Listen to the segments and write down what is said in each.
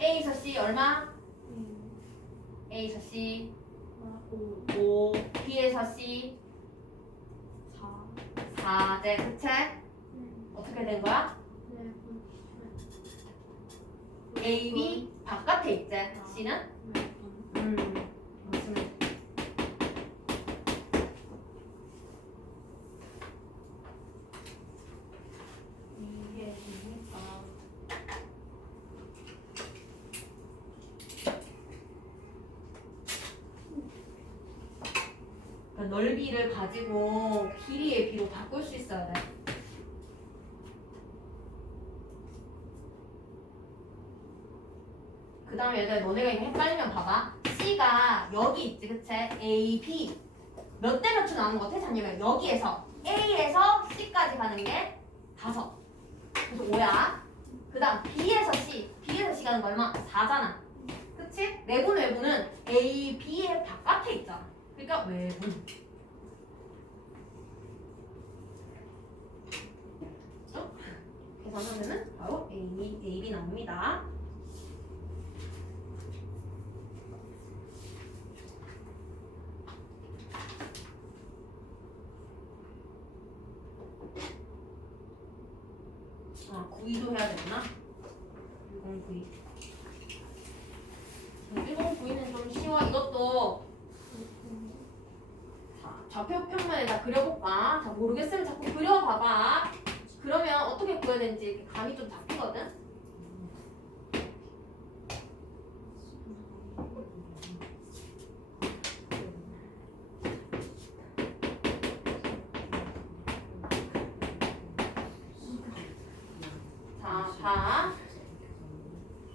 A에서 C 얼마? 음, A에서 C. 아, 오, 5 B에서 C. 사, 4 네, 그치? 음, 어떻게 된 거야? 네, 분, A, B 바깥에 있지 C는? 네, 분. 음 맞습니다 이게 되니까 넓이를 가지고 길이의 비로 바꿀 수 있어야 돼. 그 다음에 얘들 너네가 이거 헷갈리면 봐봐. C가 여기 있지, 그치? A, B. 몇 대 몇으로 나오는 것 같아? 잠시만. 여기에서 A에서 C까지 가는 게 다섯. 그래서 5야. 그 다음 B에서 C. B에서 C 가는 거 얼마? 4잖아. 그치? 내분 외부는 A, B의 바깥에 있잖아. 그러니까 외분. 어? 계산하면은 바로 A, A, B 나옵니다. 아, 9위도 해야 되구나. 1092. 1092는 좀 쉬워. 이것도 자, 좌표 평면에다 그려볼까? 자, 모르겠으면 자꾸 그려봐봐. 그러면 어떻게 구해야 되는지 감이 좀 잡히거든? 자, 봐.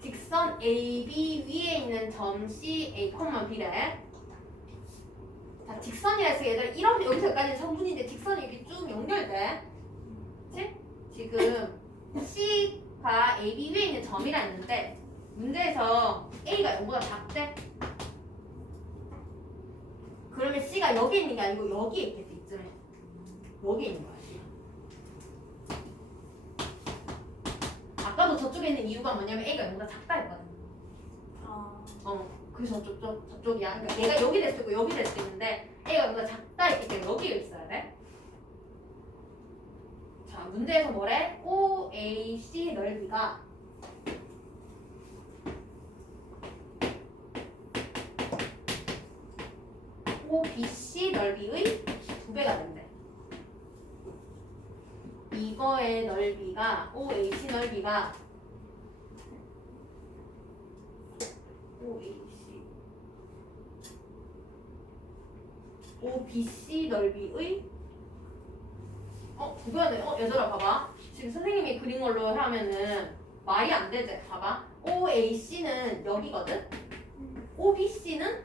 직선 AB 위에 있는 점 C, A, B래. 자, 직선이라 해서 얘들 이런 여기서 여기까지 성분인데 직선이 이렇게 쭉 연결돼. 그치? 지금 C가 AB 위에 있는 점이라 했는데 문제에서 A가 0보다 작대. 그러면 C가 여기 있는 게 아니고 여기에 있겠지 이쯤에. 여기 있는 거야. 아까도 저쪽에 있는 이유가 뭐냐면 A가 0보다 작다 했거든. 그래서 저쪽, 저쪽이야. 그러니까 내가 여기 될 수도 있고 여기 될 수도 있는데 A가 뭔가 작다 했기 때문에 여기에 있어야 돼. 자, 문제에서 뭐래? OAC 넓이가 OBC 넓이의 두 배가 된대. 이거의 넓이가 OAC 넓이가 OAC OBC 넓이의 어, 돼. 어, 얘들아 봐봐. 지금 선생님이 그린 걸로 하면은 말이 안 되지. 봐봐. OAC는 여기거든. OBC는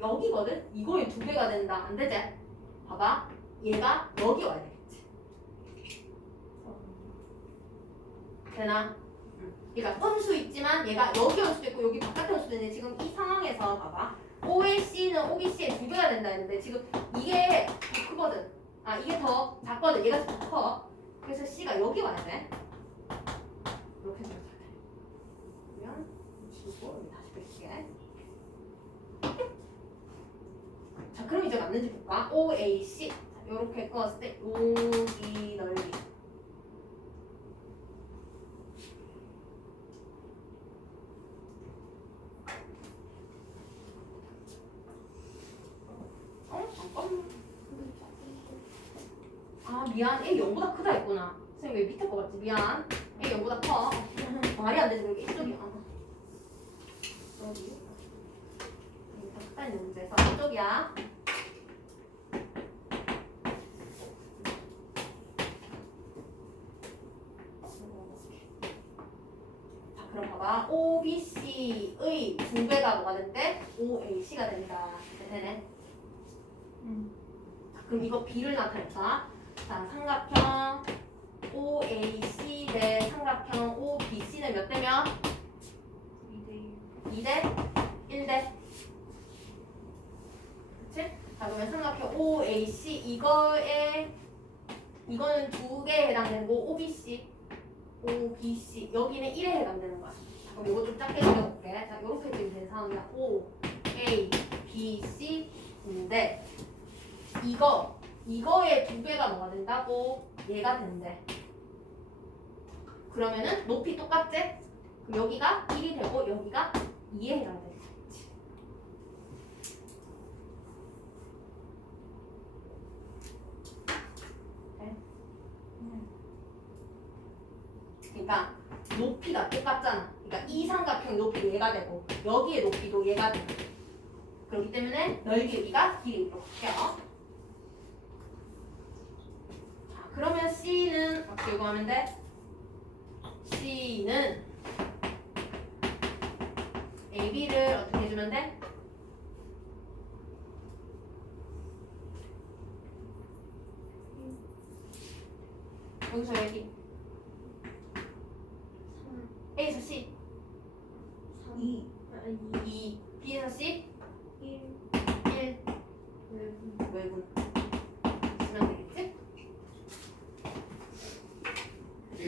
여기거든. 이거의 두 배가 된다. 안 되지? 봐봐. 얘가 여기 와야 되겠지. 되나? 그러니까 혼수 있지만 얘가 여기 올 수도 있고 여기 바깥에 올 수도 있는데 지금 이 상황에서 봐봐. OAC는 OBC의 두 배가 된다 했는데 지금 이게 더 크거든. 아 이게 더 작거든. 얘가 더 커. 그래서 C가 여기 와야 돼. 이렇게 생각해야 돼. 그러면 지우고 여기 다시 뺄게. 자 그럼 이제 맞는지 볼까? OAC 자, 이렇게 껐을 때 여기 넓이 어? 잠깐 아 미안. A 0보다 크다 했구나. 선생님 왜 밑에 거 같지? 미안. A 0보다 커. 말이 안 되지 여기 이쪽이야. 여기. 있는 문제에서 이쪽이야. 자 그럼 봐봐. OBC의 두 배가 뭐가 된대? OAC가 된다. 되네 음, 자, 그럼 이거 B를 나타냈다. 자, 삼각형 OAC 대 삼각형 OBC는 몇 대면? 2대1 2대 1대. 그치? 자, 그러면 삼각형 OAC 이거에 이거는 두 개에 해당되는 거 OBC OBC 여기는 1에 해당되는 거야. 자, 그럼 이거 좀 작게 그려볼게. 자, 이렇게 그리면 상황이야. O, A, B, C인데 이거 이거의 두 배가 뭐가 된다고? 얘가 된대. 그러면은 높이 똑같지? 여기가 1이 되고 여기가 2에 해당돼. 그러니까 높이가 똑같잖아. 그러니까 이 삼각형 높이도 얘가 되고 여기의 높이도 얘가 되고 그렇기 때문에 넓이 여기가 길이 이렇게 할게요. 자, 그러면 C는 어떻게 구하면 돼? C는 AB를 어떻게 해주면 돼? 여기서 여기 A에서 C. 2 2 B에서 C? 1 1 외분 쓰면 되겠지? 두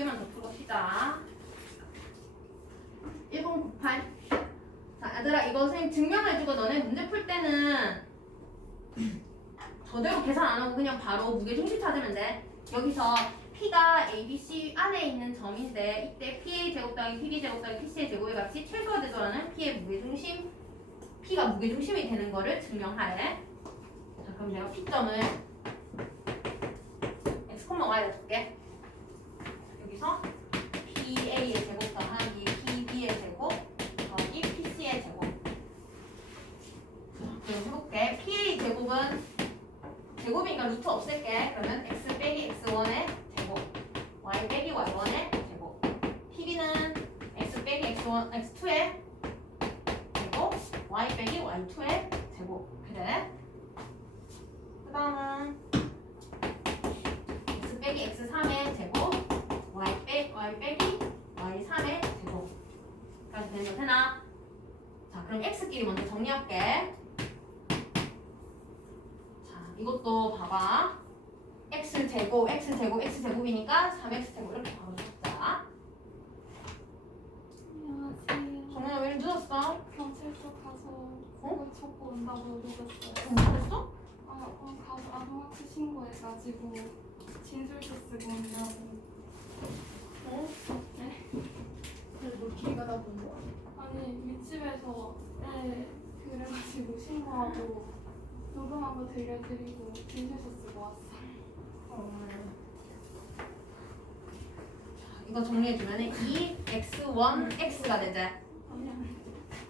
개만 더 풀어봅시다. 1098. 자, 얘들아, 이거 선생님 증명해주고 너네 문제 풀 때는 저대로 계산 안 하고 그냥 바로 무게중심 찾으면 돼. 여기서 P가 A, B, C 안에 있는 점인데 이때 P의 제곱 더하기 PB 제곱 더하기 PC의 제곱의 값이 최소화되더라는 P의 무게중심 P가 무게중심이 되는 거를 증명하래. 자, 그럼 내가 P점을 X, Y로 줄게. 여기서 PA의 제곱 더하기 PB의 제곱 더하기 PC의 제곱. 자, 그럼 해볼게. PA 제곱은 제곱이니까 루트 없앨게. 그러면 x 빼기 x1의 제곱, y 빼기 y1의 제곱. PB는 x 빼기 x1, x2의 제곱, y 빼기 y2의 제곱. 그래. 그 다음은 x 빼기 x3의 제곱, y 빼 y 빼기 y3의 제곱. 되면 되나? 자, 그럼 x끼리 먼저 정리할게. 자, 이것도 봐봐. x 제곱, x 제곱, x 제곱이니까 3x 제곱 이렇게 바로 적자. 안녕하세요. 정연아 왜 이렇게 늦었어? 경찰서 가서 어? 그거 적고 온다고 녹았어요. 공부했어? 아, 어, 가서 아동학대 신고해가지고 진술서 쓰고 온다고. 어? 그래도 길 가다 본 거야. 아니 윗집에서 애 그래가지고 신고하고 녹음한 거 들려드리고 진술서 쓰고 왔어요. 자, 이거 정리해주면 2x1, x가 되지. 아니야.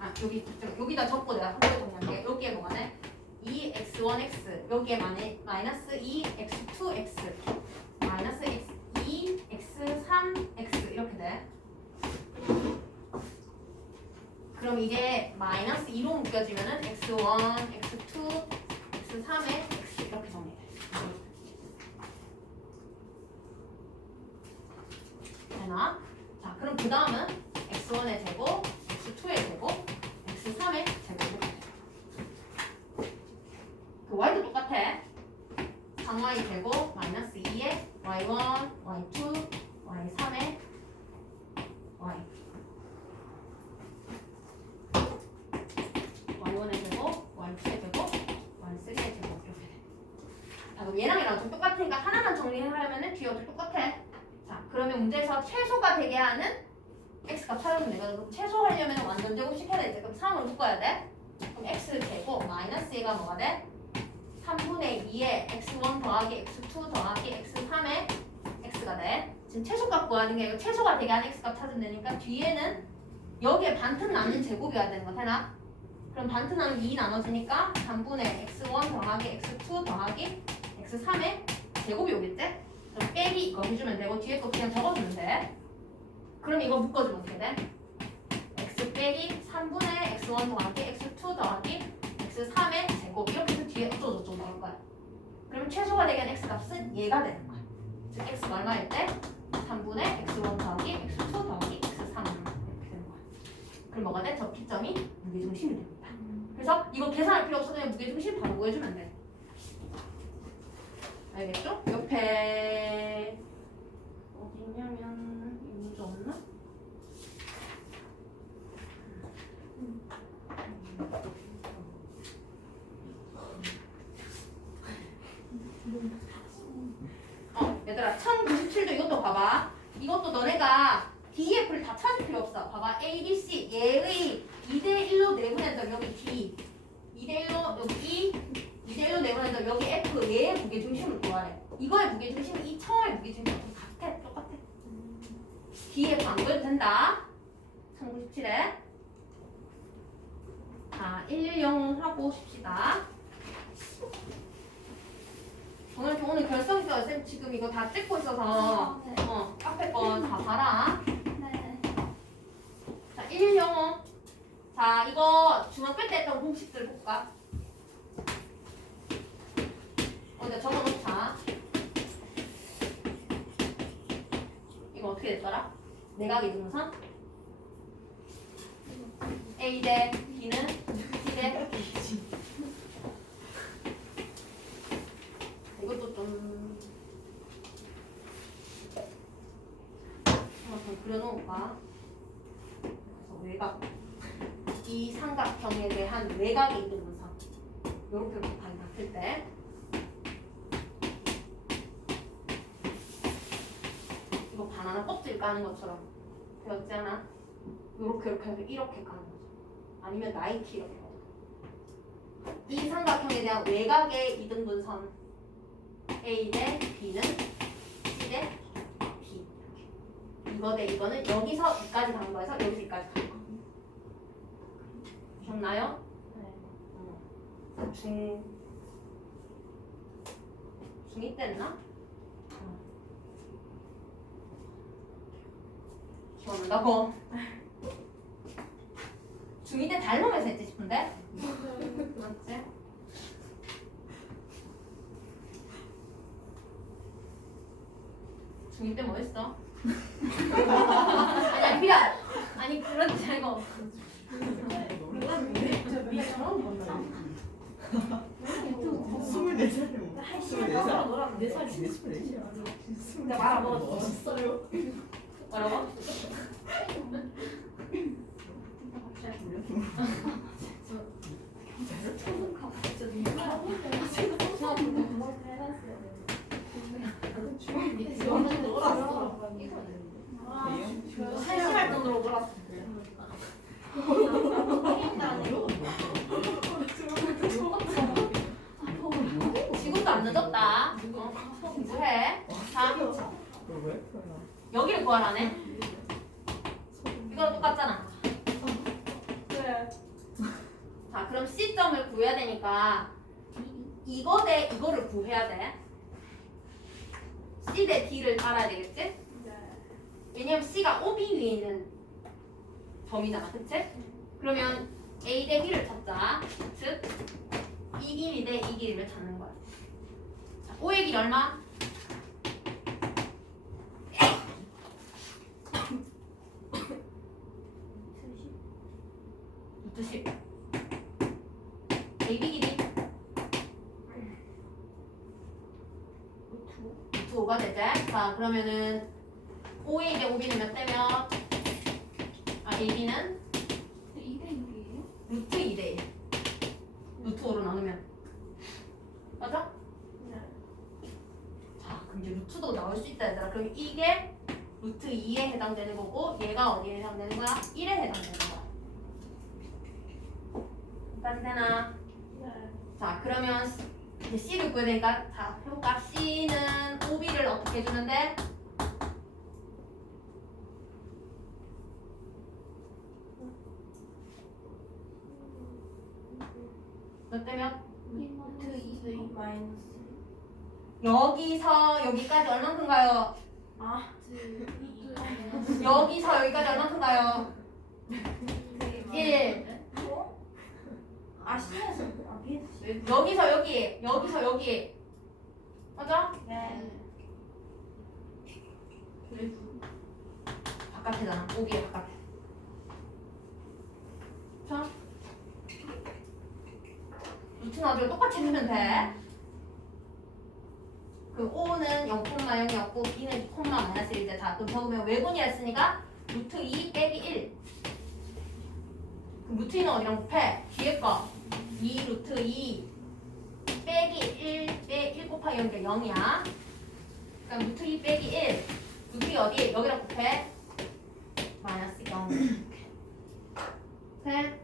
아 여기 좀 여기다 적고 내가 한 번에 정리할게. 여기에 뭐가 돼? 2x1x 여기에 마이, 마이너스 2x2x 마이너스 x 2x3x 이렇게 돼. 그럼 이게 마이너스 2로 묶여지면은 x1, x2, x3의 x 이렇게 정리돼. 되나? 자 그럼 그 다음은 x1의 제곱, x2의 제곱, x3의 제곱 이렇게 돼. 그 y도 똑같아. 3y 제곱 마이너스 2의 y1, y2, y3의 y. y1의 제곱, y2의 제곱, y3의 제곱 이렇게 돼. 자 그럼 얘랑 얘랑 좀 똑같으니까 하나만 정리하려면은 뒤에도 똑같아. 자 그러면 문제에서 최소가 되게 하는 x가 찾아주면 되거든. 그럼 최소하려면 완전 제곱시켜야 되지. 그럼 3을 묶어야 돼. 그럼 x 제곱 마이너스 2가 뭐가 돼? 3분의 2에 x1 더하기 x2 더하기 x3에 x가 돼. 지금 최소값 구하는 게 이거 최소가 되게 한 x값 찾으면 되니까 뒤에는 여기에 반틈 남는 제곱이어야 되는 거 되나? 그럼 반틈 남는 2 나눠지니까 3분의 x1 더하기 x2 더하기 x3의 제곱이 오겠지? 그럼 빼기 이거 해주면 되고 뒤에 거 그냥 적어주면 돼. 그럼 이거 묶어주면 어떻게 돼? x 빼기 3분의 x1 더하기 x2 더하기 x3의 제곱 이렇게 해서 뒤에 어쩌고 저쩌고 나올 거야. 그러면 최소가 되게 한 x값은 얘가 되는 거야. 즉 x가 얼마일 때? 3분의 x1 더하기 x2 더하기 x3 이렇게 되는 거야. 그럼 뭐가 돼? 저 P점이 무게중심이 됩니다. 그래서 이거 계산할 필요 없어 그냥 무게중심 바로 구해주면 돼. 알겠죠? 옆에 어디 있냐면 이 문제 없나? 어, 얘들아 1097도 이것도 봐봐. 이것도 너네가 DF를 다 찾을 필요 없어. 봐봐. A, B, C 얘의 2대1로 내분해서 여기 D 2대1로 여기 E 2대1로 내분해서 여기 F 얘의 무게중심을 구하래. 이거의 무게중심은 이 청의 무게중심이 같아. 똑같아. 안 그래도 된다. 1097에 자, 110 하고 싶시다. 오늘 오늘 결성서 쌤 지금 이거 다 찍고 있어서 아, 네. 어 앞에 거 다 봐라. 네. 자, 110. 자, 이거 중학교 때 했던 공식들 볼까? 어디 적어 놓자. 이거 어떻게 됐더라? 내각이 등선 A 대 B는 C 대 이것도 좀 한번 더 그려놓을까? 그래서 외곽 이 삼각형에 대한 외곽이 있는 분석 이렇게 이렇게 반이 같을 때 바나나 껍질 까는 것처럼 않아? 이렇게 이렇게 해서 이렇게 까는 거죠 아니면 나이키 이렇게 이 삼각형에 대한 외곽의 이등분선 A 대 B는 C 대 B 이렇게 이거 대 이거는 여기서 이까지 가는 거에서 여기서 이까지 가는 거 기억나요? 네. 어. 중 중2 때였나? 기억난다고? 중2 때 닮으면서 했지 싶은데? 맞지? 중2 때 뭐 했어? 아니 아니 그냥 아니 그렇지 않고 스물네 살이 뭐? 스물네 살. 네 살. 스물네 살. 근데 말안 먹었어 멋있어요. 뭐라고? 정도로. 지금도 안 늦었다 어, 자 왜? 여기를 구하라네 이거랑 똑같잖아 네. 자 그럼 C점을 구해야 되니까 이- 이거 대 이거를 구해야 돼 C 대 D를 알아야 되겠지? 네. 왜냐면 C가 OB 위에 있는 점이잖아 그치? 그러면 A 대 B를 찾자 즉 이 길이 대 이 길이를 찾는 거야 자, O의 길이 얼마? 루트 10 AB 길이 5가 되지? 자 그러면은 O에 이제 OB는 몇 대면 아 AB는 2대 6이에요? 루트 2대 1 루트 5로 나누면 맞아? 네. 자 그럼 이제 루트도 나올 수 있다 얘들아 그럼 이게 루트 2에 해당되는 거고 얘가 어디에 해당되는 거야? 1에 해당되는 거야 일단 되나? 네. 자 그러면 이제 C를 구해야 되니까 자 해볼까? C는 OB를 어떻게 해주는데? 몇 대면? 루트 2 마이너스 여기서 여기까지 얼만큼가요? 아 여기서 여기까지 얼만큼가요? 1 어? 아 C에서 아 B에서 여기서 여기 여기서 여기 맞아? 네. 바깥에잖아 오비의 바깥에. 자. 루트 나중에 똑같이 해주면 돼그 그 O는 0,0이었고 B는 2, 마이너스 1이제 자 그럼 적으면 외분이라 했으니까 루트 2 빼기 1 그럼 루트 2는 어디랑 곱해? 뒤에 거 2 루트 2 빼기 1빼1 곱하기 0이야. 그러니까 루트 2 빼기 1. 루트 2 어디에? 여기랑 곱해. 마이너스 0. 그래. 음.